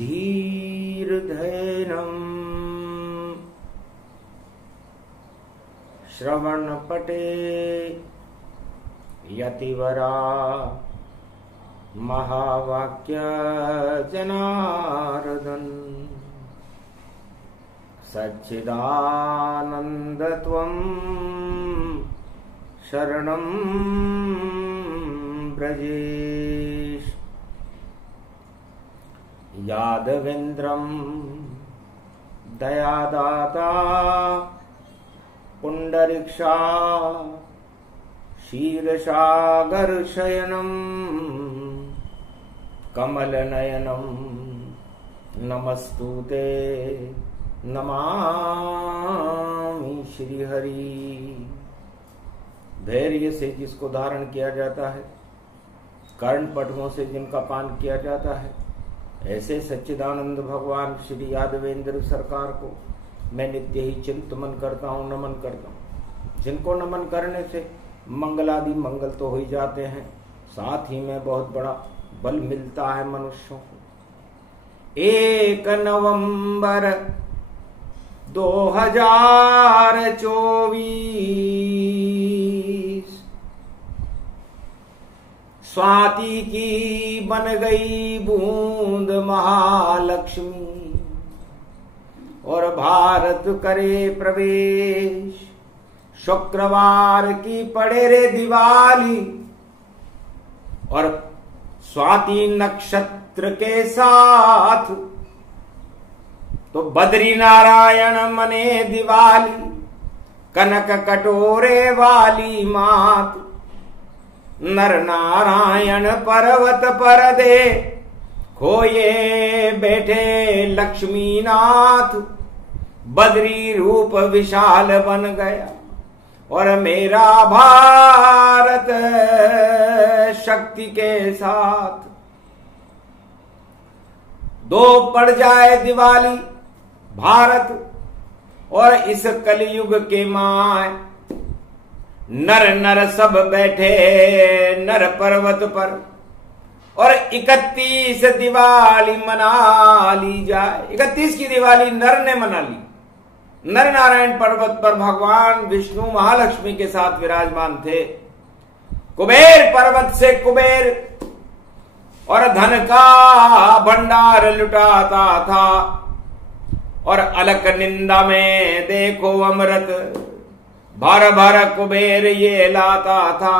धीर्धैनम् श्रवणपटे यतिवरा महावाक्य जनार्दन सच्चिदानन्दत्वं शरणं ब्रजेश। यादवेन्द्रं दयादाता पुंडरीक्षा क्षीरसागरशयनं कमलनयनं नमस्तुते नमामि श्रीहरि। धैर्य से जिसको धारण किया जाता है, कर्ण पटुओं से जिनका पान किया जाता है, ऐसे सच्चिदानंद भगवान श्री यादवेंद्र सरकार को मैं नित्य ही चिंतन करता हूँ, नमन करता हूँ। जिनको नमन करने से मंगलादि मंगल तो हो ही जाते हैं, साथ ही में बहुत बड़ा बल मिलता है मनुष्यों को। 1 नवंबर 2024 स्वाति की बन गई बूंद महालक्ष्मी और भारत करे प्रवेश। शुक्रवार की पड़े रे दिवाली और स्वाति नक्षत्र के साथ तो बद्री नारायण मने दिवाली। कनक कटोरे वाली मात नर नारायण पर्वत पर दे खोए बैठे लक्ष्मीनाथ। बद्री रूप विशाल बन गया और मेरा भारत शक्ति के साथ। 2 पड़ जाए दिवाली भारत और इस कलयुग के माय। नर नर सब बैठे नर पर्वत पर और 31 दिवाली मना ली जाए। 31 की दिवाली नर ने मना ली। नर नारायण पर्वत पर भगवान विष्णु महालक्ष्मी के साथ विराजमान थे। कुबेर पर्वत से कुबेर और धन का भंडार लुटाता था और अलक निंदा में देखो अमृत भर भर कुबेर ये लाता था।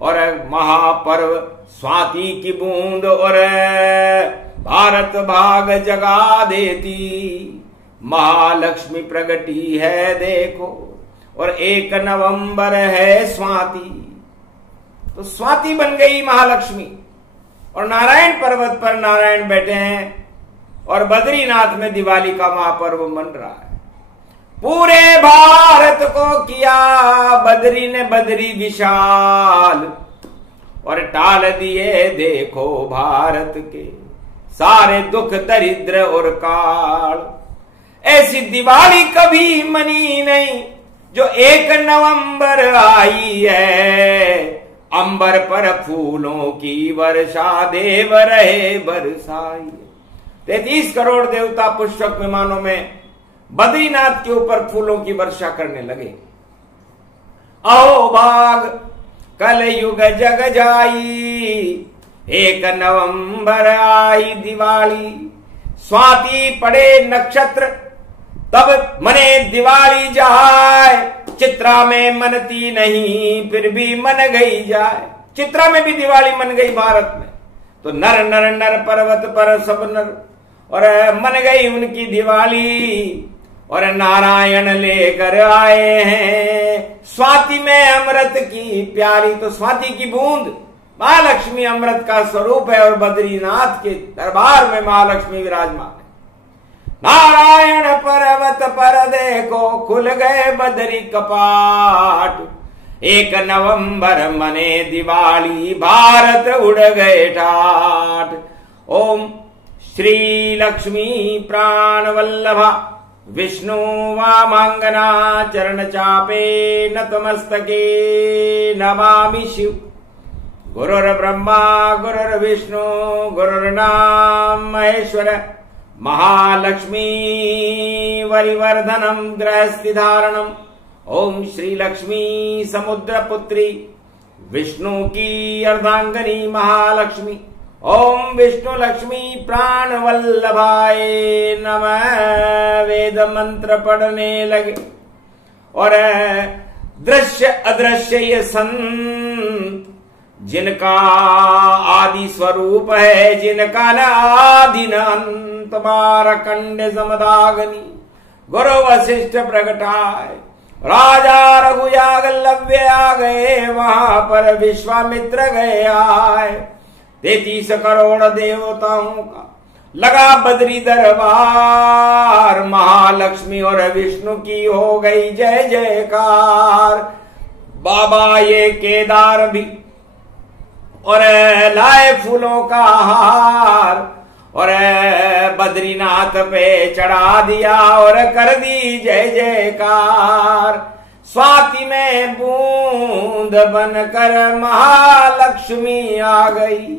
और महापर्व स्वाति की बूंद और भारत भाग जगा देती। महालक्ष्मी प्रगटी है देखो और 1 नवंबर है स्वाति। तो स्वाति बन गई महालक्ष्मी और नारायण पर्वत पर नारायण बैठे हैं और बद्रीनाथ में दिवाली का महापर्व मन रहा है। पूरे भारत को किया बद्री ने बद्री विशाल और टाल दिए देखो भारत के सारे दुख दरिद्र और काल। ऐसी दिवाली कभी मनी नहीं जो 1 नवंबर आई है। अंबर पर फूलों की वर्षा देव रहे बरसाई। 33 करोड़ देवता पुष्पक विमानों में बद्रीनाथ के ऊपर फूलों की वर्षा करने लगे। आओ भाग कल युग जग जाई 1 नवंबर आई दिवाली। स्वाति पड़े नक्षत्र तब मने दिवाली जाए। चित्रा में मनती नहीं फिर भी मन गई जाए। चित्रा में भी दिवाली मन गई भारत में। तो नर नर नर पर्वत पर सब नर और मन गई उनकी दिवाली और नारायण लेकर आए हैं स्वाति में अमृत की प्याली। तो स्वाति की बूंद महालक्ष्मी अमृत का स्वरूप है और बद्रीनाथ के दरबार में महालक्ष्मी विराजमान है। नारायण पर्वत पर देखो खुल गए बद्री कपाट। 1 नवंबर मने दिवाली भारत उड़ गए ठाठ। ओम श्री लक्ष्मी प्राण वल्लभा विष्णु वामांगना चरण चापे नतमस्तके नमामि शिव। गुरुर्ब्रह्मा गुरुर्विष्णु गुरुर्नाम महेश्वर महालक्ष्मी वरिवर्धनम गृहस्थि धारणम। ओम श्री लक्ष्मी समुद्र पुत्री विष्णु की अर्धांगनी महालक्ष्मी। ओम विष्णु लक्ष्मी प्राण वल्लभाय नमः। वेद मंत्र पढ़ने लगे और दृश्य अदृश्य ये संत जिनका आदि स्वरूप है, जिनका न आदि न अंत, मारकंड समदाग्नि गुरु वशिष्ठ प्रगटाए। राजा रघुयाग लव्य आ गए, वहां पर विश्वामित्र गए आए। 33 करोड़ देवताओं का लगा बद्री दरबार। महालक्ष्मी और विष्णु की हो गई जय जयकार। बाबा ये केदार भी और लाए फूलों का हार और बद्रीनाथ पे चढ़ा दिया और कर दी जय जयकार। स्वाति में बूंद बनकर महालक्ष्मी आ गई।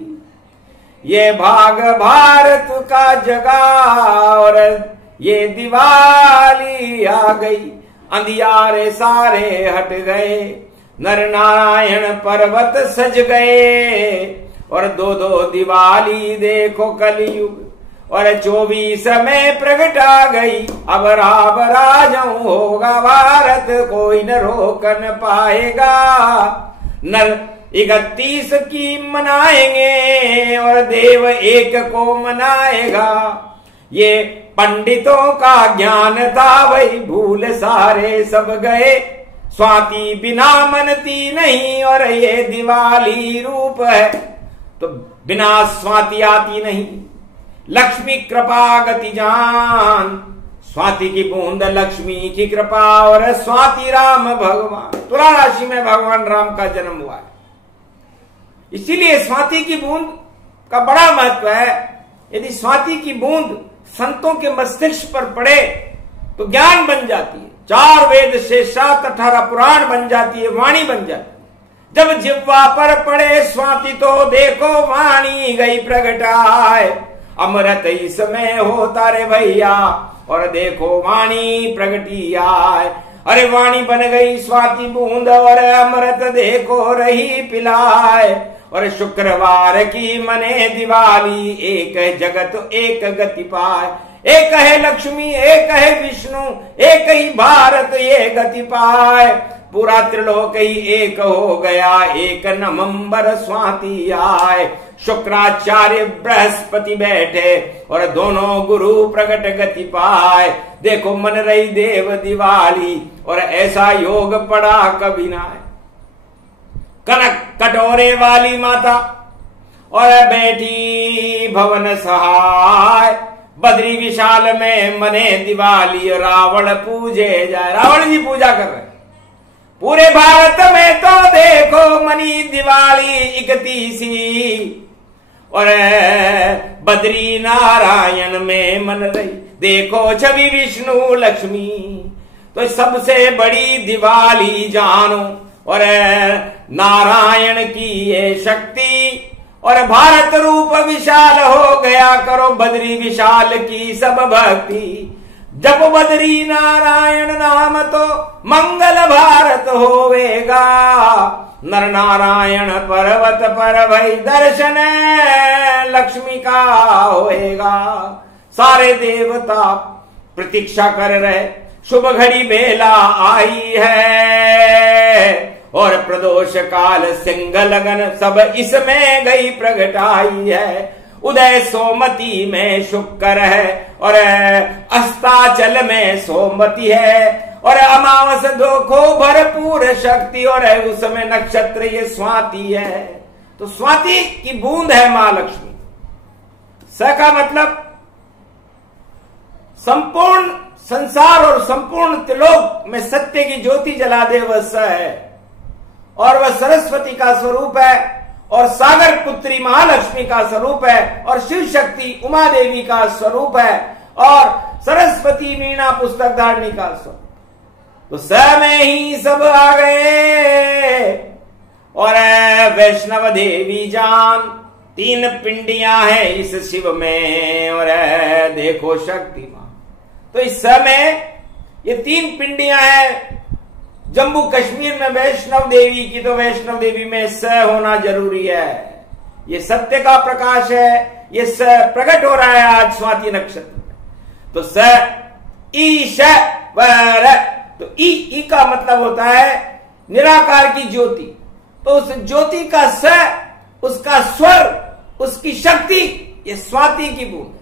ये भाग भारत का जगा और ये दिवाली आ गई। अंधियारे सारे हट गए, नर नारायण पर्वत सज गए और 2-2 दिवाली देखो कलयुग और 24 में प्रगट आ गई। अब राम राजऊ होगा भारत, कोई न रोकन पाएगा। नर 31 की मनाएंगे और देव एक को मनाएगा। ये पंडितों का ज्ञान था, वही भूल सारे सब गए। स्वाति बिना मनती नहीं और ये दिवाली रूप है, तो बिना स्वाति आती नहीं। लक्ष्मी कृपा गति जान, स्वाति की बूंद लक्ष्मी की कृपा और स्वाति राम भगवान। तुला राशि में भगवान राम का जन्म हुआ है, इसीलिए स्वाति की बूंद का बड़ा महत्व है। यदि स्वाति की बूंद संतों के मस्तिष्क पर पड़े तो ज्ञान बन जाती है। 4 वेद से 7 18 पुराण बन जाती है, वाणी बन जाती है। जब जिह्वा पर पड़े स्वाति तो देखो वाणी गई प्रगटाए। अमृत इसमें होता रे भैया और देखो वाणी प्रगटी आए। अरे वाणी बन गई स्वाति बूंद और अमृत देखो रही पिलाए। और शुक्रवार की मने दिवाली, एक है जगत एक गति पाए। एक है लक्ष्मी एक है विष्णु, एक ही भारत ये गति पाए। पूरा त्रिलोक ही एक हो गया, एक नवंबर स्वाति आए। शुक्राचार्य बृहस्पति बैठे और दोनों गुरु प्रगट गति पाए। देखो मन रही देव दिवाली और ऐसा योग पड़ा कभी ना। कनक कटोरे वाली माता और बैठी भवन सहाय। बद्री विशाल में मने दिवाली, रावण पूजे जाए। रावण जी पूजा कर रहे। पूरे भारत में तो देखो मनी दिवाली 31 और बद्री नारायण में मन रही। देखो छवि विष्णु लक्ष्मी, तो सबसे बड़ी दिवाली जानो और नारायण की ये शक्ति और भारत रूप विशाल हो गया। करो बद्री विशाल की सब भक्ति। जब बद्री नारायण नाम तो मंगल भारत होवेगा। नर नारायण पर्वत पर भई दर्शन लक्ष्मी का होएगा। सारे देवता प्रतीक्षा कर रहे, शुभ घड़ी बेला आई है और प्रदोष काल सिंह लगन सब इसमें गई प्रगटाई है। उदय सोमती में शुक्र है और अस्ताचल में सोमती है और अमावस देखो भरपूर शक्ति और उसमें नक्षत्र ये स्वाति है। तो स्वाति की बूंद है मां लक्ष्मी। स का मतलब संपूर्ण संसार और संपूर्ण त्रिलोक में सत्य की ज्योति जला दे वह स है और वह सरस्वती का स्वरूप है और सागर पुत्री महालक्ष्मी का स्वरूप है और शिव शक्ति उमा देवी का स्वरूप है और सरस्वती वीणा पुस्तक धारणी का स्वरूप। तो स में ही सब आ गए और वैष्णव देवी जान। 3 पिंडियां हैं इस शिव में और देखो शक्तिमान। तो इस समय ये 3 पिंडियां हैं जम्मू कश्मीर में वैष्णव देवी की। तो वैष्णव देवी में स होना जरूरी है। ये सत्य का प्रकाश है। ये स प्रकट हो रहा है आज स्वाति नक्षत्र में। तो स ईश वर, तो ई का मतलब होता है निराकार की ज्योति। तो उस ज्योति का स, उसका स्वर, उसकी शक्ति, ये स्वाति की बूंद है।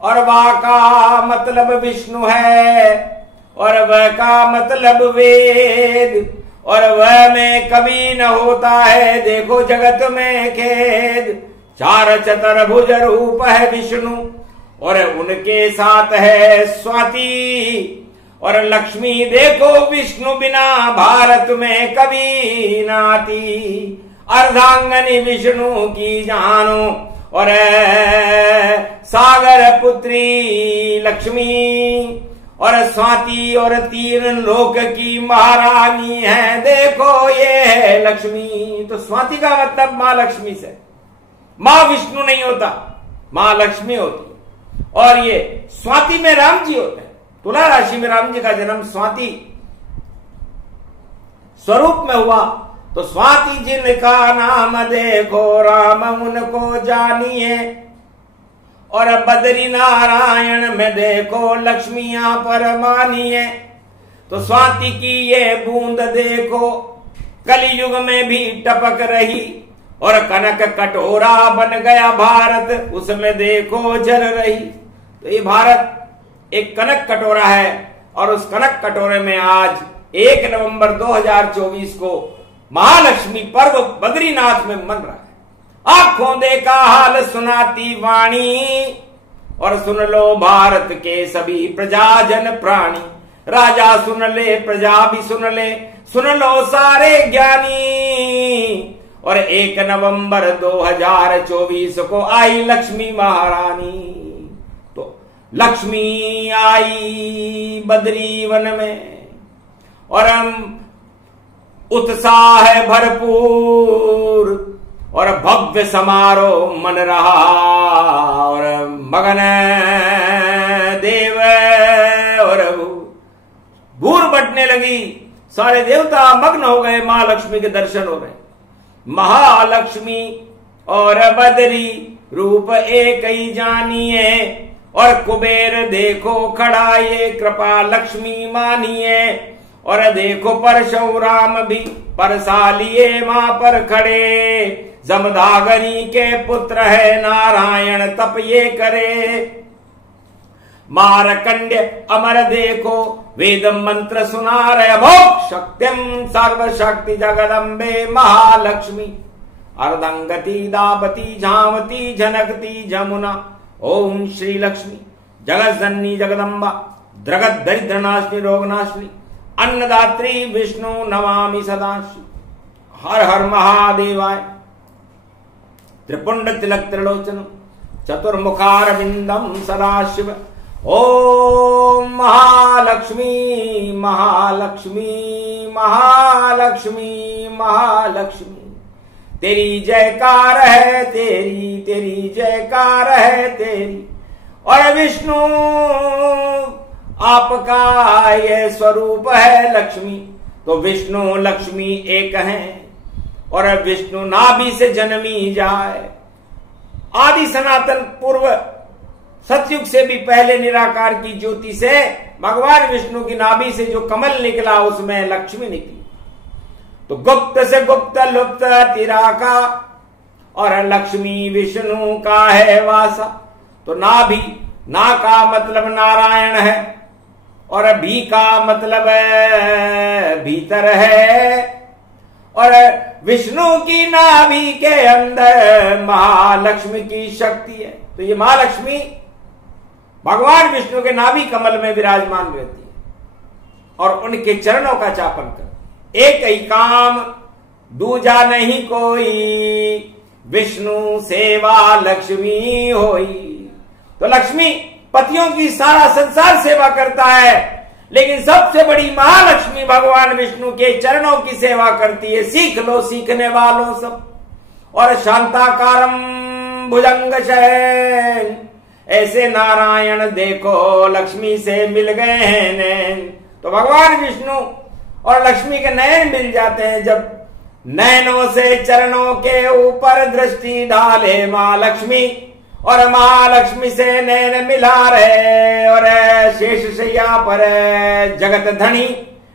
और वा का मतलब विष्णु है और वह का मतलब वेद। और वह में कभी न होता है देखो जगत में खेद। 4 चतुर्भुज रूप है विष्णु और उनके साथ है स्वाति। और लक्ष्मी देखो विष्णु बिना भारत में कभी न आती। अर्धांगनी विष्णु की जानो और सागर पुत्री लक्ष्मी। और स्वाति और 3 लोक की महारानी है देखो ये है लक्ष्मी। तो स्वाति का मतलब मां लक्ष्मी से। मां विष्णु नहीं होता, मां लक्ष्मी होती। और ये स्वाति में राम जी होते हैं। तुला राशि में राम जी का जन्म स्वाति स्वरूप में हुआ। तो स्वाति जिनका नाम देखो राम उनको जानिए। और बद्री नारायण में देखो लक्ष्मियां पर मानिए। तो स्वाति की ये बूंद देखो कलयुग में भी टपक रही। और कनक कटोरा बन गया भारत, उसमें देखो जल रही। तो ये भारत एक कनक कटोरा है और उस कनक कटोरे में आज 1 नवंबर 2024 को महालक्ष्मी पर्व बद्रीनाथ में मन रहा है। आंखों देखा हाल सुनाती वाणी। और सुन लो भारत के सभी प्रजाजन प्राणी। राजा सुन ले, प्रजा भी सुन ले, सुन लो सारे ज्ञानी। और 1 नवंबर 2024 को आई लक्ष्मी महारानी। तो लक्ष्मी आई बद्रीवन में और हम उत्साह है भरपूर। और भव्य समारोह मन रहा और मगन देव और भूर बटने लगी। सारे देवता मग्न हो गए, महालक्ष्मी के दर्शन हो रहे। महालक्ष्मी और बदरी रूप एक ही जानिए। और कुबेर देखो खड़ा ये कृपा लक्ष्मी मानिए। और देखो परशुराम भी परसालिए मां पर खड़े। जमदागनी के पुत्र है नारायण तप ये करे। मारकंड्य अमर देखो वेद मंत्र सुना रहे। अमोघ शक्तिम सर्वशक्ति जगदम्बे महालक्ष्मी। अर्धंगति दावती झांवती झनकती जमुना। ओम श्री लक्ष्मी जगत जननी जगदम्बा द्रगत दरिद्र नाशनी रोग नाशनी अन्नदात्री विष्णु नमामि सदाशिव। हर हर महादेवाय। त्रिपुंड तिलक त्रिलोचनम चतुर्मुखारविंदम सदाशिव। ओम महालक्ष्मी महालक्ष्मी महालक्ष्मी महालक्ष्मी। तेरी जयकार है तेरी, तेरी जयकार है तेरी। और विष्णु आपका ये स्वरूप है लक्ष्मी। तो विष्णु लक्ष्मी एक हैं और विष्णु नाभि से जन्मी जाए। आदि सनातन पूर्व सतयुग से भी पहले निराकार की ज्योति से भगवान विष्णु की नाभि से जो कमल निकला उसमें लक्ष्मी निकली। तो गुप्त से गुप्त लुप्त तिराका और लक्ष्मी विष्णु का है वासा। तो नाभि, ना का मतलब नारायण है और भी का मतलब भीतर है। और विष्णु की नाभि के अंदर महालक्ष्मी की शक्ति है। तो ये महालक्ष्मी भगवान विष्णु के नाभि कमल में विराजमान रहती है और उनके चरणों का चापन कर। एक ही काम दूजा नहीं कोई, विष्णु सेवा लक्ष्मी होई। तो लक्ष्मी पतियों की सारा संसार सेवा करता है, लेकिन सबसे बड़ी महालक्ष्मी भगवान विष्णु के चरणों की सेवा करती है। सीख लो सीखने वालों सब। और शांताकारम भुजंग शयन। ऐसे नारायण देखो लक्ष्मी से मिल गए हैं नैन। तो भगवान विष्णु और लक्ष्मी के नयन मिल जाते हैं। जब नैनों से चरणों के ऊपर दृष्टि डाले माँ लक्ष्मी, और महालक्ष्मी से नैन मिला रहे, और शेष शैया पर जगत धनी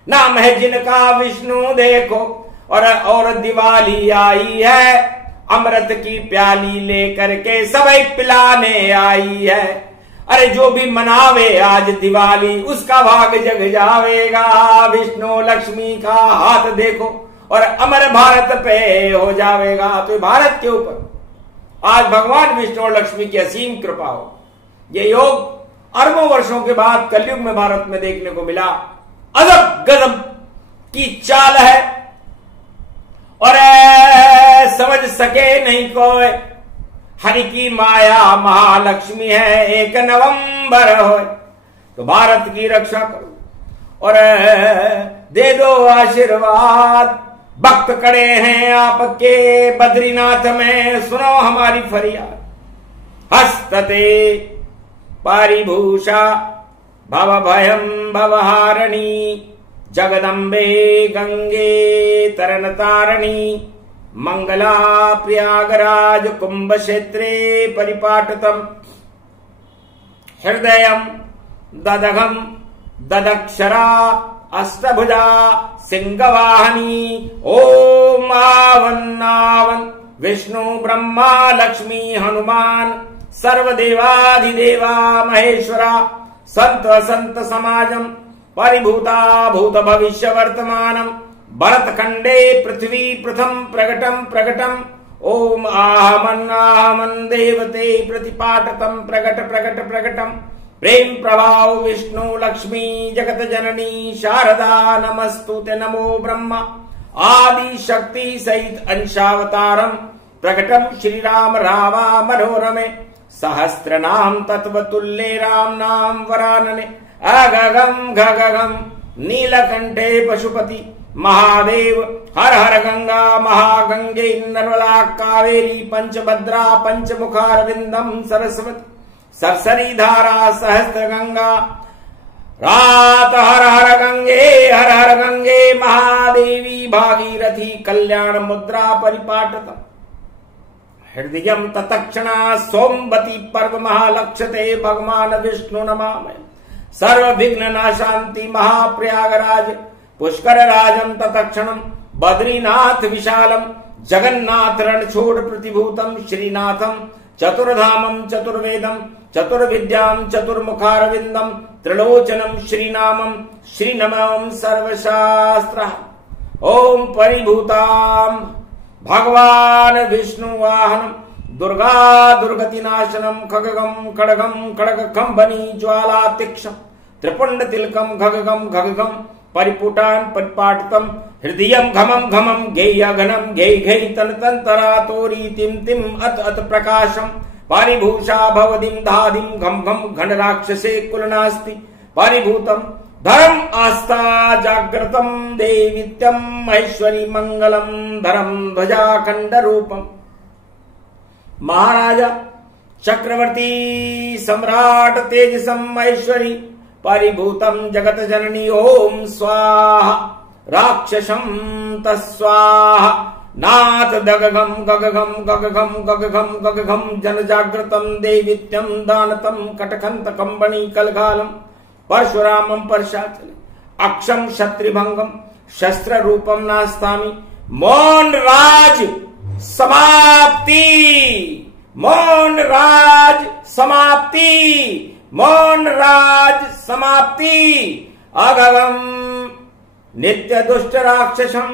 नाम है जिनका विष्णु देखो। और दिवाली आई है, अमृत की प्याली लेकर के सबई पिलाने आई है। अरे जो भी मनावे आज दिवाली, उसका भाग जग जावेगा। विष्णु लक्ष्मी का हाथ देखो और अमर भारत पे हो जावेगा। तो भारत के ऊपर आज भगवान विष्णु और लक्ष्मी की असीम कृपा हो। ये योग अरबों वर्षों के बाद कलयुग में भारत में देखने को मिला। अजब गजब की चाल है, और समझ सके नहीं कोई। हरि की माया महालक्ष्मी है, 1 नवंबर हो तो भारत की रक्षा करो और दे दो आशीर्वाद। भक्त खड़े हैं आपके बद्रीनाथ में, सुनो हमारी फरियाद। हस्तते परिभूषा भव भयम भवहारिणी, जगदम्बे गंगे तरन तारिणी, मंगला प्रयागराज कुंभ क्षेत्रे परिपाटतम, हृदयम ददघम ददक्षरा अष्टभुजा सिंहवाहनी। ओम आवन विष्णु ब्रह्मा लक्ष्मी हनुमान, सर्वदेवाधिदेवा महेश्वरा, संत संत समाजम परिभूता भूत भविष्य वर्तमानम, भरत खंडे पृथ्वी प्रथम प्रकटम प्रकटम। ओम आहमन देवते प्रतिपाटतम प्रकट प्रकट प्रकटम, प्रेम प्रभाव विष्णु लक्ष्मी जगत जननी शारदा नमस्तुते। नमो ब्रह्मा आदि शक्ति सहित अंशावतारम, प्रकटम श्री राम रावा मनोरमे, सहस्त्र नाम तत्वतुल्ये राम नाम वरानने। अगगम गगगम नीलकंठे पशुपति महादेव, हर हर गंगा महागंगे नर्मदा कावेरी पंचभद्रा पंचमुखारविंदम सरस्वती, सरसरी धारा सहस्त्र गंगा। रात हर हर गंगे महादेवी भागीरथी, कल्याण मुद्रा परिपाटतम, हृदयम ततक्षणा सोमवती पर्व महालक्ष्यते भगवान विष्णु नमामि। सर्व विघ्न नाशांति महाप्रयागराज पुष्कर राजम ततक्षणम, बद्रीनाथ विशालम जगन्नाथ रणछोड़ प्रतिभूतम, श्रीनाथम चतुर्धामम चतुर्वेदम चतुर्विद्याम चतुर्मुखारविंदम, त्रिलोचनम श्रीनामम श्रीनमम सर्वशास्त्र। ओम परिभूताम भगवान विष्णु वाहनम, दुर्गा दुर्गति नाशनम, खगगम खड़गम खड़ग कंबनी ज्वाला तीक्षम, त्रिपुंड तिलकम खगगम खगगम परिपुटान परिपाटतम, हृदयम घमम घमम गेय घनम गेय घै तन तंतरा तोरी तिम तिम अत अत प्रकाशम, परिभूषा भवदिम धादिम घम घम घन राक्षसे कुलनास्ति, परिभूतम धर्म आस्था जागृतम देवित्यम, ऐश्वरी मंगलम धरम ध्वजा खंड रूपम। महाराजा चक्रवर्ती सम्राट तेजसम ऐश्वरी, परिभूतम जगत जननी ओम स्वाहा, राक्षसम तस्वाहा, नाथ दगघम गगघम गगघम गगघम गगघम जन जागृतम देवित्यम दानतम, कटकंत कंबनी कलघालम, परशुरामम परशाचले, अक्षम क्षत्रिभंगम शस्त्र रूपम नास्तामी। मौन राज समाप्ति, मौन राज समाप्ति, मौन राज समाप्ति। अगगम नित्य दुष्ट राक्षसम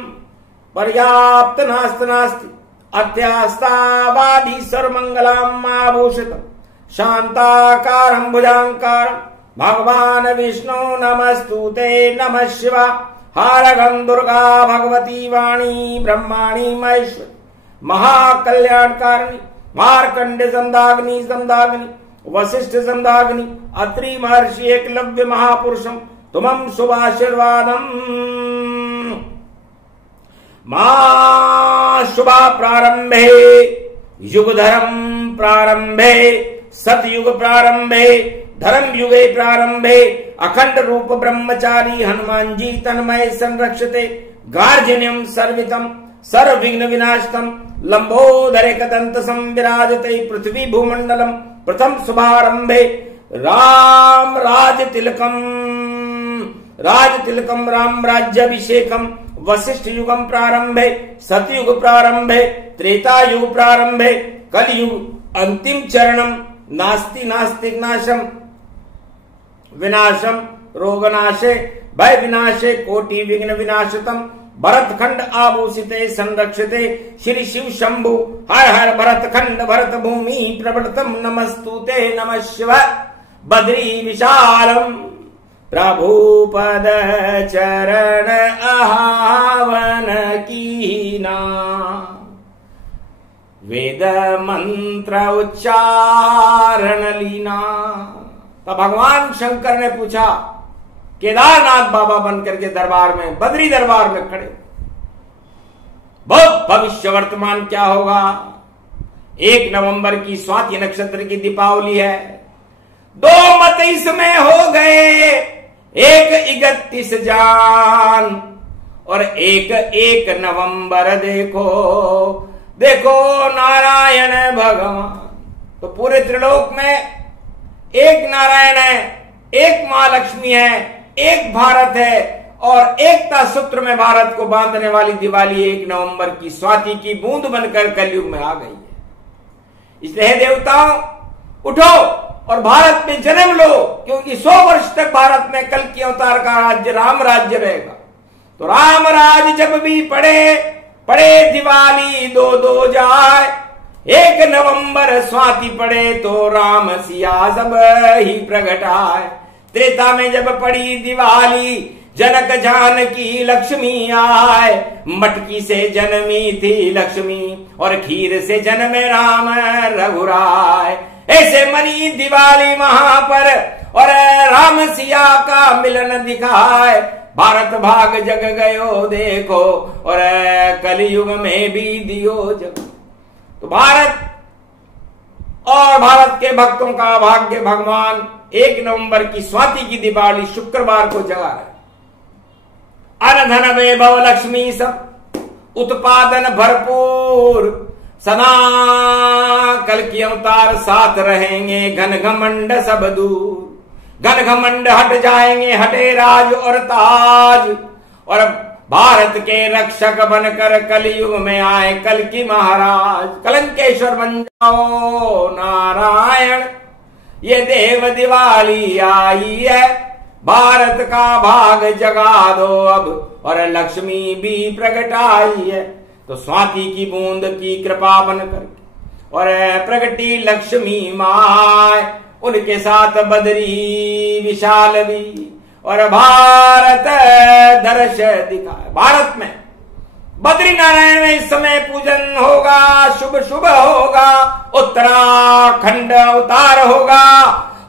पर्याप्त नास्त नास्ति, अत्यास्तावादी सर्वमंगलम आभूषितम, शांताकारं भुजांकारं भगवान विष्णु नमस्तुते। नमः शिवा हारगं दुर्गा भगवती वाणी ब्रह्माणी महेश्वरी, महाकल्याणकारिणी मार्कंडे संदाग्नि संदाग्नि, वशिष्ठ संदाग्नि, अत्रि महर्षि एकलव्य महापुरुषम तुमं शुभाशीर्वादम। मां शुभा प्रारंभे युग धर्म प्रारंभे सतयुग प्रारंभे धर्म युगे प्रारंभे अखंड रूप ब्रह्मचारी हनुमान जी तन्मय संरक्षते गार्जन्यम सर्वितम सर्वविघ्न विनाशतम लंबोदरेक दंत संविराजते पृथ्वी भूमंडलम प्रथम शुभारंभे राम राज तिलकम राम राज्याभिषेकम वशिष्ठ युगम प्रारंभे सतयुग प्रारंभे त्रेता युग प्रारंभे कलयुग अंतिम चरणम नास्ति नास्तिक नाशम विनाशम रोगनाशे भय विनाशे कोटि विघ्न विनाशतम भरत खंड आभूषिते संरक्षिते श्री शिव शंभु हर हर भरत खंड भरत भूमि प्रवर्तम नमस्तुते नमः शिवाय बद्री विशालम प्रभु पद चरण आवन कीना वेद मंत्र उच्चारण लीना। तब भगवान शंकर ने पूछा, केदारनाथ बाबा बनकर के दरबार में, बद्री दरबार में खड़े, बहुत भविष्य वर्तमान क्या होगा। 1 नवंबर की स्वाति नक्षत्र की दीपावली है। 2 मत इसमें हो गए, 1 जान और 1 नवंबर देखो देखो नारायण भगवान। तो पूरे त्रिलोक में एक नारायण है, एक मां लक्ष्मी है, एक भारत है और एकता सूत्र में भारत को बांधने वाली दिवाली 1 नवंबर की स्वाति की बूंद बनकर कलयुग में आ गई है। इसलिए देवताओं उठो और भारत में जन्म लो, क्योंकि 100 वर्ष तक भारत में कल की अवतार का राज्य राम राज्य रहेगा। तो राम राज जब भी पड़े दिवाली 2 जाए, 1 नवंबर स्वाति पड़े तो राम सिया सब ही प्रगट आए। त्रेता में जब पड़ी दिवाली जनक जानकी लक्ष्मी आए, मटकी से जन्मी थी लक्ष्मी और खीर से जन्मे राम रघुराय। ऐसे मनी दिवाली वहां पर और राम सिया का मिलन दिखाए। भारत भाग जग गयो देखो और कलयुग में भी दियो जग। तो भारत और भारत के भक्तों का भाग्य भगवान 1 नवंबर की स्वाति की दिवाली शुक्रवार को जगा है। अन्न धन वैभव लक्ष्मी सब उत्पादन भरपूर, सदा कल की अवतार साथ रहेंगे, घन घमंड सब दूर। घन घमंड हट जाएंगे, हटे राज और ताज और भारत के रक्षक बनकर कलयुग में आए कल की महाराज। कलंकेश्वर बन जाओ नारायण, ये देव दिवाली आई है, भारत का भाग जगा दो अब और लक्ष्मी भी प्रकट आई है। तो स्वाति की बूंद की कृपा बनकर और प्रगटी लक्ष्मी माय, उनके साथ बद्री विशाल भी और भारत दर्श दिखाए। भारत में बद्री नारायण में इस समय पूजन होगा, शुभ शुभ होगा, उत्तराखंड अवतार होगा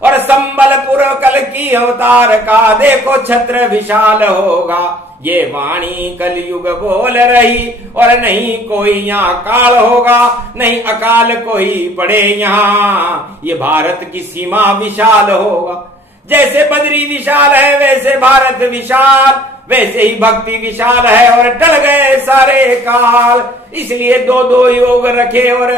और संबलपुर कल की अवतार का देखो छत्र विशाल होगा। ये वाणी कलयुग बोल रही और नहीं कोई यहाँ काल होगा, नहीं अकाल कोई पड़े यहाँ, ये भारत की सीमा विशाल होगा। जैसे बद्री विशाल है वैसे भारत विशाल, वैसे ही भक्ति विशाल है और टल गए सारे काल। इसलिए 2 योग रखे और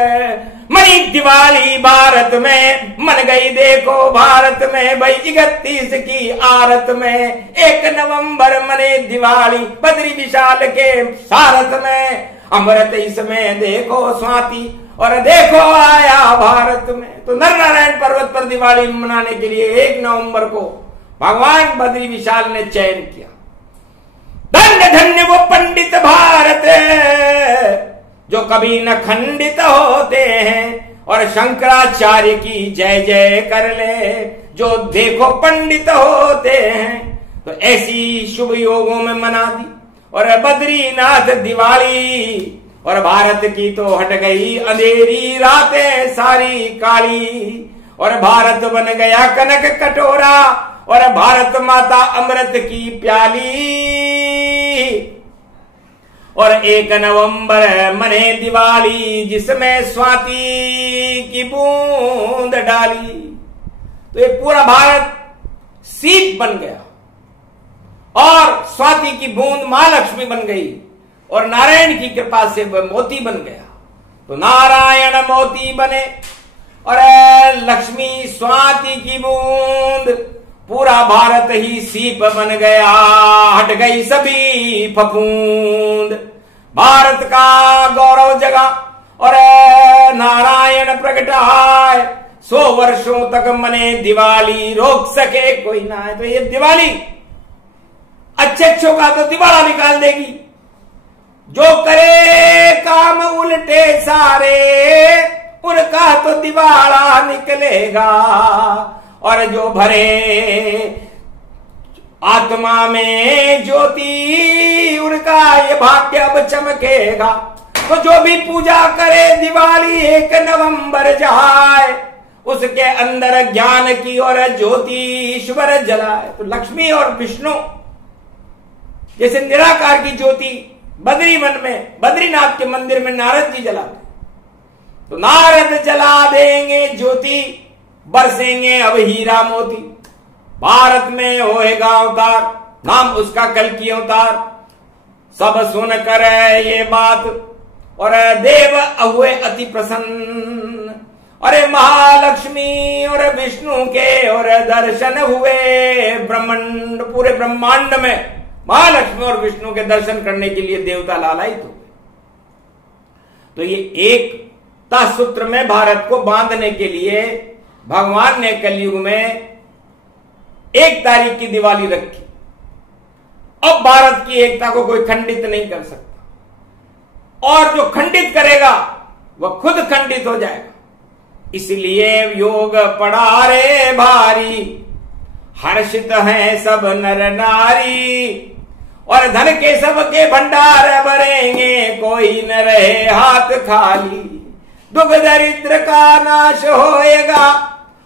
मनी दिवाली भारत में मन गई देखो भारत में भाई 31 की आरत में। 1 नवंबर मने दिवाली बद्री विशाल के सारथ में। अमृत इसमें देखो स्वाति और देखो आया भारत में। तो नर नारायण पर्वत पर दिवाली मनाने के लिए 1 नवंबर को भगवान बद्री विशाल ने चयन किया। धन्य धन्य वो पंडित भारत जो कभी न खंडित होते हैं और शंकराचार्य की जय जय कर ले जो देखो पंडित होते हैं। तो ऐसी शुभ योगों में मना दी और बद्रीनाथ दिवाली और भारत की तो हट गई अंधेरी रातें सारी काली और भारत बन गया कनक कटोरा और भारत माता अमृत की प्याली और 1 नवंबर मने दिवाली, जिसमें स्वाति की बूंद डाली। तो ये पूरा भारत सीप बन गया और स्वाति की बूंद मां लक्ष्मी बन गई और नारायण की कृपा से वह मोती बन गया। तो नारायण मोती बने और लक्ष्मी स्वाति की बूंद, पूरा भारत ही सीप बन गया, हट गई सभी फफूंद। भारत का गौरव जगा और नारायण प्रगटाए, 100 वर्षों तक मने दिवाली, रोक सके कोई ना है। तो ये दिवाली अच्छे अच्छों का तो दिवाला निकाल देगी, जो करे काम उल्टे सारे उनका तो दिवाला निकलेगा, और जो भरे आत्मा में ज्योति उनका ये भाग्य अब चमकेगा। तो जो भी पूजा करे दिवाली 1 नवंबर जाए, उसके अंदर ज्ञान की और ज्योति ईश्वर जलाए। तो लक्ष्मी और विष्णु जैसे निराकार की ज्योति बद्री वन में, बद्रीनाथ के मंदिर में नारद जी जलाते, तो नारद जला देंगे ज्योति, बरसेंगे अब हीरा मोती। भारत में होएगा अवतार, नाम उसका कल्कि अवतार। सब सुन कर ये बात और देव हुए अति प्रसन्न। अरे महालक्ष्मी और विष्णु के और दर्शन हुए, ब्रह्मांड पूरे ब्रह्मांड में महालक्ष्मी और विष्णु के दर्शन करने के लिए देवता लालायित हो गए। तो ये एकता सूत्र में भारत को बांधने के लिए भगवान ने कलयुग में 1 तारीख की दिवाली रखी। अब भारत की एकता को कोई खंडित नहीं कर सकता, और जो खंडित करेगा वह खुद खंडित हो जाएगा। इसलिए योग पड़ा रे भारी, हर्षित हैं सब नर नारी, और धन के सबके भंडार भरेंगे, कोई न रहे हाथ खाली। दुख दरिद्र का नाश होएगा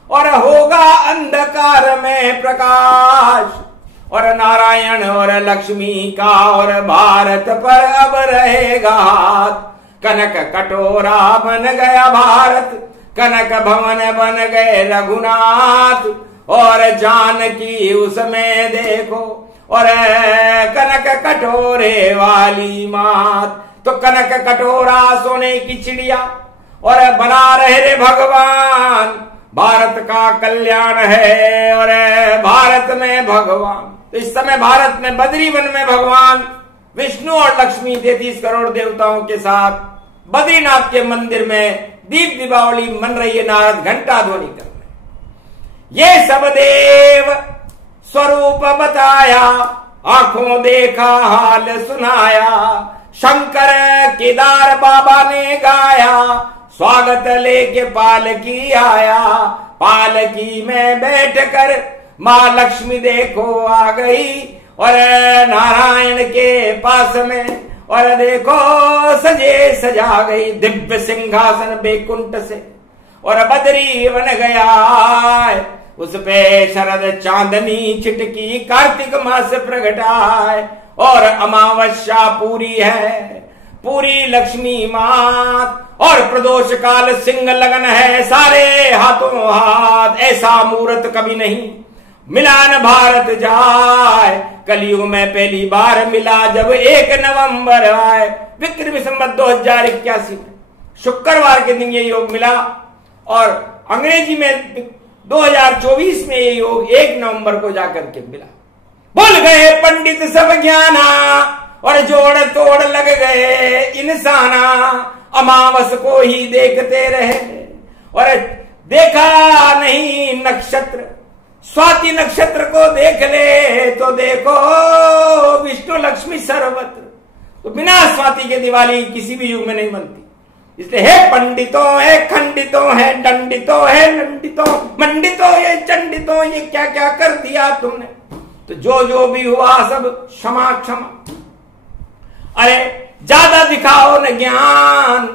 और होगा अंधकार में प्रकाश, और नारायण और लक्ष्मी का और भारत पर अब रहेगा हाथ। कनक कटोरा बन गया भारत, कनक भवन बन गए रघुनाथ, और जानकी उसमें देखो और कनक कटोरे वाली मात। तो कनक कटोरा सोने की चिड़िया और बना रहे रे भगवान, भारत का कल्याण है और भारत में भगवान। तो इस समय भारत में बद्रीवन में भगवान विष्णु और लक्ष्मी 33 करोड़ देवताओं के साथ बद्रीनाथ के मंदिर में दीप दीपावली मन रही है, नारद घंटा ध्वनि कर रहे। ये सब देव स्वरूप बताया, आंखों देखा हाल सुनाया, शंकर केदार बाबा ने गाया, स्वागत लेके पालकी आया। पालकी में बैठकर माँ लक्ष्मी देखो आ गई और नारायण के पास में, और देखो सजे सजा गई दिव्य सिंहासन बैकुंठ से, और बद्री बन गया उस पे शरद चांदनी छिटकी, कार्तिक मास प्रगटाए, और अमावस्या पूरी है, पूरी लक्ष्मी मात, और प्रदोष काल सिंह लगन है, सारे हाथों हाथ, ऐसा मुहूर्त कभी नहीं मिलान भारत जाए। कलयुग में पहली बार मिला जब 1 नवंबर आए, विक्रमी संवत 2081 में शुक्रवार के दिन ये योग मिला, और अंग्रेजी में 2024 में ये योग 1 नवंबर को जाकर के मिला। बोल गए पंडित सब ज्ञाना और जोड़ तोड़ लग गए इंसाना, अमावस को ही देखते रहे और देखा नहीं नक्षत्र, स्वाति नक्षत्र को देख ले तो देखो विष्णु लक्ष्मी सर्वत्र। तो बिना स्वाति के दिवाली किसी भी युग में नहीं बनती। इसलिए हे पंडितों, है खंडितों, है दंडितों, है लंडितों, मंडितों, ये चंडितों, ये क्या क्या कर दिया तुमने। तो जो जो भी हुआ सब क्षमा क्षमा। अरे ज्यादा दिखाओ न ज्ञान,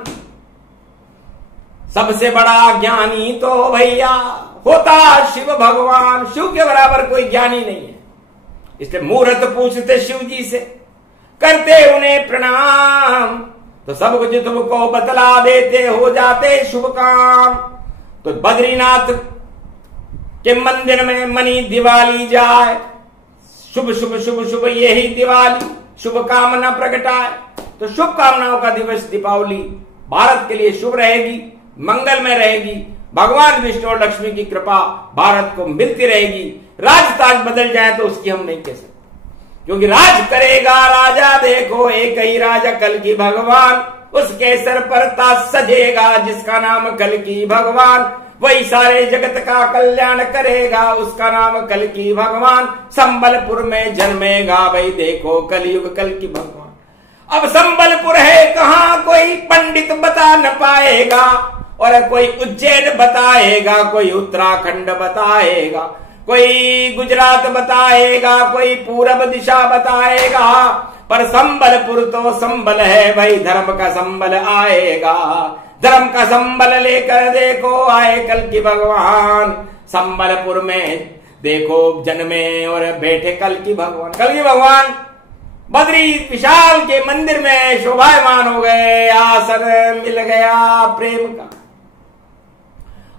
सबसे बड़ा ज्ञानी तो भैया होता शिव भगवान, शिव के बराबर कोई ज्ञानी नहीं है। इसलिए मुहूर्त पूछते शिव जी से, करते उन्हें प्रणाम, तो सब कुछ तुमको बतला देते, हो जाते शुभ काम। तो बद्रीनाथ के मंदिर में मनी दिवाली जाए, शुभ शुभ शुभ शुभ यही दिवाली, शुभ कामना प्रगटाए। तो शुभ कामनाओं का दिवस दीपावली भारत के लिए शुभ रहेगी, मंगलमय रहेगी। भगवान विष्णु और लक्ष्मी की कृपा भारत को मिलती रहेगी। राज ताज बदल जाए तो उसकी हम नहीं कह सकते, क्योंकि राज करेगा राजा देखो एक ही राजा कल्कि भगवान, उसके सर पर ताज सजेगा जिसका नाम कल्कि भगवान, वही सारे जगत का कल्याण करेगा उसका नाम कल्कि भगवान। संबलपुर में जन्मेगा भाई देखो कलयुग कल्कि भगवान। अब संबलपुर है कहां कोई पंडित बता न पाएगा, और कोई उज्जैन बताएगा, कोई उत्तराखंड बताएगा, कोई गुजरात बताएगा, कोई पूरब दिशा बताएगा, पर संबलपुर तो संबल है भाई, धर्म का संबल आएगा। धर्म का संबल लेकर देखो आए कल्कि भगवान। संबलपुर में देखो जन्मे और बैठे कल्कि भगवान। कल्कि भगवान बद्री विशाल के मंदिर में शोभायमान हो गए, आसन मिल गया प्रेम का।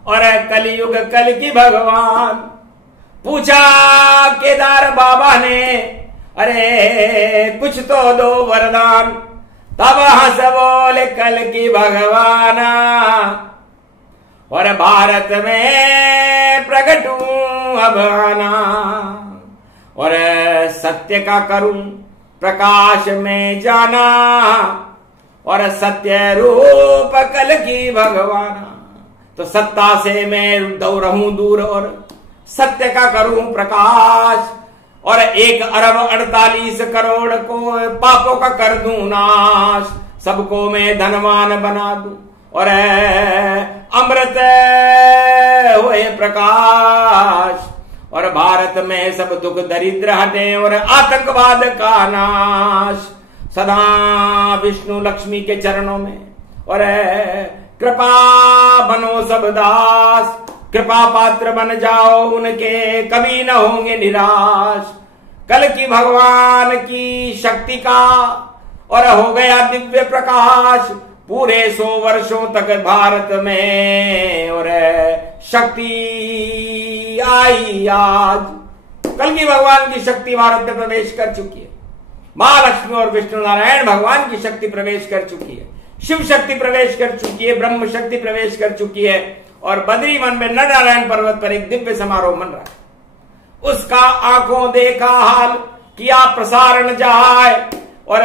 और कलयुग कल्कि भगवान, पूछा केदार बाबा ने, अरे कुछ तो दो वरदान। तब हंस बोले कल्कि भगवान, और भारत में प्रकट हूं अब आना, और सत्य का करूं प्रकाश में जाना, और सत्य रूप कल्कि भगवान। तो सत्ता से मैं रहूं दूर, और सत्य का करूं प्रकाश, और 1 अरब 48 करोड़ को पापों का कर दूं नाश, सबको मैं धनवान बना दूं, और अमृत हुए प्रकाश, और भारत में सब दुख दरिद्र हटे, और आतंकवाद का नाश। सदा विष्णु लक्ष्मी के चरणों में, और कृपा बनो सब दास, कृपा पात्र बन जाओ उनके, कभी न होंगे निराश। कल्कि भगवान की शक्ति का और हो गया दिव्य प्रकाश, पूरे 100 वर्षों तक भारत में, और शक्ति आई आज। कल्कि भगवान की शक्ति भारत में प्रवेश कर चुकी है। महालक्ष्मी और विष्णु नारायण भगवान की शक्ति प्रवेश कर चुकी है, शिव शक्ति प्रवेश कर चुकी है, ब्रह्म शक्ति प्रवेश कर चुकी है, और बद्री वन में नरनारायण पर्वत पर एक दिव्य समारोह मन रहा है। उसका आंखों देखा हाल किया प्रसारण जाए, और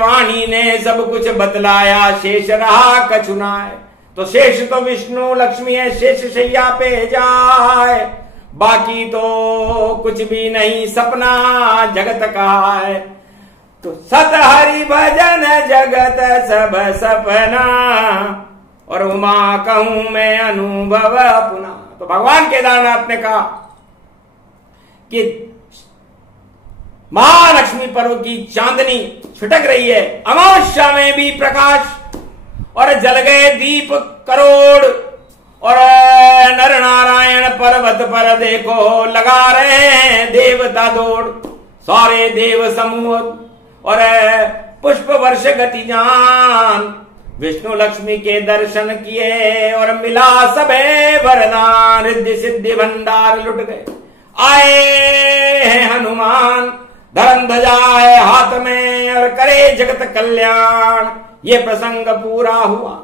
वाणी ने सब कुछ बतलाया, शेष रहा कछुनाए। तो शेष तो विष्णु लक्ष्मी है, शेष शैया पे जाए, बाकी तो कुछ भी नहीं सपना जगत का है। तो सत हरि भजन जगत सब सपना, और उमा कहूं मैं अनुभव अपना। तो भगवान केदारनाथ ने कहा कि महालक्ष्मी पर्व की चांदनी छिटक रही है, अमावस्या में भी प्रकाश, और जल गए दीप करोड़, और नर नारायण पर्वत पर देखो लगा रहे हैं देवता दौड़। सारे देव समूह और पुष्प वर्ष गति जान, विष्णु लक्ष्मी के दर्शन किए, और मिला सबे वरदान, रिद्धि सिद्धि भंडार लुट गए। आए हैं हनुमान, धर्म ध्वजा है हाथ में, और करे जगत कल्याण। ये प्रसंग पूरा हुआ,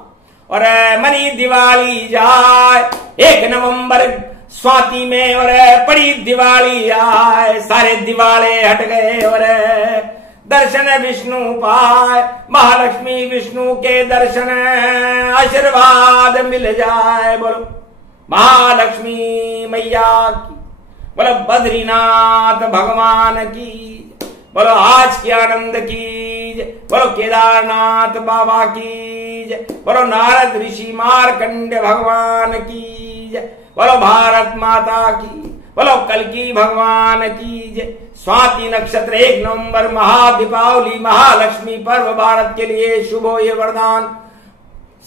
और मनी दिवाली जाए 1 नवंबर स्वाति में, और बड़ी दिवाली आए, सारे दिवाले हट गए, और दर्शन विष्णु पाए। महालक्ष्मी विष्णु के दर्शन आशीर्वाद मिल जाए। बोलो महालक्ष्मी मैया की, बोलो बद्रीनाथ भगवान की, बोलो आज की आनंद की, बोलो केदारनाथ बाबा की, बोलो नारद ऋषि मार्कंड भगवान की, बोलो भारत माता की, बोलो कल्कि भगवान की। स्वाति नक्षत्र 1 नवंबर महादीपावली महालक्ष्मी पर्व भारत के लिए शुभ हो, ये वरदान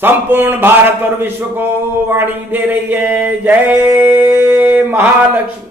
संपूर्ण भारत और विश्व को वाणी दे रही है। जय महालक्ष्मी।